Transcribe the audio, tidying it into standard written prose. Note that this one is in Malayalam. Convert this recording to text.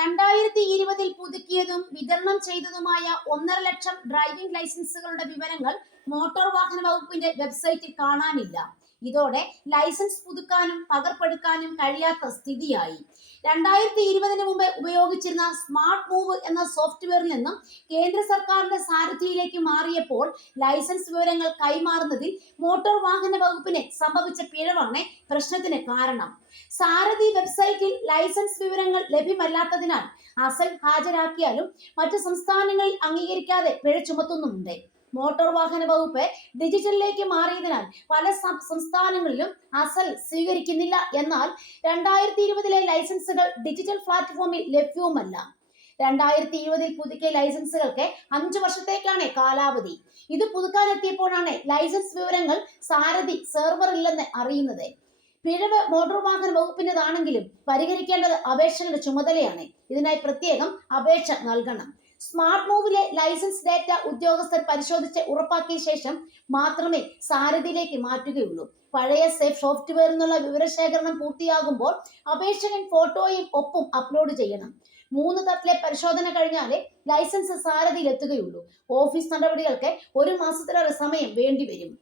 2020 പുതുക്കിയതും വിതരണം ചെയ്തതുമായ 1,50,000 ഡ്രൈവിംഗ് ലൈസൻസുകളുടെ വിവരങ്ങൾ മോട്ടോർ വാഹന വകുപ്പിന്റെ വെബ്സൈറ്റിൽ കാണാനില്ല. ഇതോടെ ലൈസൻസ് പുതുക്കാനും പകർപ്പെടുക്കാനും കഴിയാത്ത സ്ഥിതിയായി. 2020 മുമ്പ് ഉപയോഗിച്ചിരുന്ന സ്മാർട്ട് മൂവ് എന്ന സോഫ്റ്റ്വെയറിൽ നിന്നും കേന്ദ്ര സർക്കാരിന്റെ സാരഥിയിലേക്ക് മാറിയപ്പോൾ ലൈസൻസ് വിവരങ്ങൾ കൈമാറുന്നതിൽ മോട്ടോർ വാഹന വകുപ്പിന് സംഭവിച്ച പിഴവാണ് പ്രശ്നത്തിന് കാരണം. സാരഥി വെബ്സൈറ്റിൽ ലൈസൻസ് വിവരങ്ങൾ ലഭ്യമല്ലാത്തതിനാൽ അസൽ ഹാജരാക്കിയാലും മറ്റു സംസ്ഥാനങ്ങളിൽ അംഗീകരിക്കാതെ പിഴ ചുമത്തുന്നുമുണ്ട്. മോട്ടോർ വാഹന വകുപ്പ് ഡിജിറ്റലിലേക്ക് മാറിയതിനാൽ പല സംസ്ഥാനങ്ങളിലും അസൽ സ്വീകരിക്കുന്നില്ല. എന്നാൽ 2020 ലൈസൻസുകൾ ഡിജിറ്റൽ പ്ലാറ്റ്ഫോമിൽ ലഭ്യവുമല്ല. 2020 പുതുക്കിയ ലൈസൻസുകൾക്ക് 5 വർഷത്തേക്കാണ് കാലാവധി. ഇത് പുതുക്കാനെത്തിയപ്പോഴാണ് ലൈസൻസ് വിവരങ്ങൾ സാരഥി സെർവറില്ലെന്ന് അറിയുന്നത്. പിഴവ് മോട്ടോർ വാഹന വകുപ്പിൻ്റെതാണെങ്കിലും പരിഹരിക്കേണ്ടത് അപേക്ഷകന്റെ ചുമതലയാണ്. ഇതിനായി പ്രത്യേകം അപേക്ഷ നൽകണം. സ്മാർട്ട് മൂവിലെ ലൈസൻസ് ഡാറ്റ ഉദ്യോഗസ്ഥർ പരിശോധിച്ച് ഉറപ്പാക്കിയ ശേഷം മാത്രമേ സാരഥിയിലേക്ക് മാറ്റുകയുള്ളൂ. പഴയ സേഫ് സോഫ്റ്റ്വെയറിൽ നിന്നുള്ള വിവരശേഖരണം പൂർത്തിയാകുമ്പോൾ അപേക്ഷകൻ ഫോട്ടോയും ഒപ്പും അപ്ലോഡ് ചെയ്യണം. 3 തട്ടിലെ പരിശോധന കഴിഞ്ഞാലേ ലൈസൻസ് സാരഥിയിൽ എത്തുകയുള്ളൂ. ഓഫീസ് നടപടികൾക്ക് 1 മാസത്തിലേറെ സമയം വേണ്ടിവരും.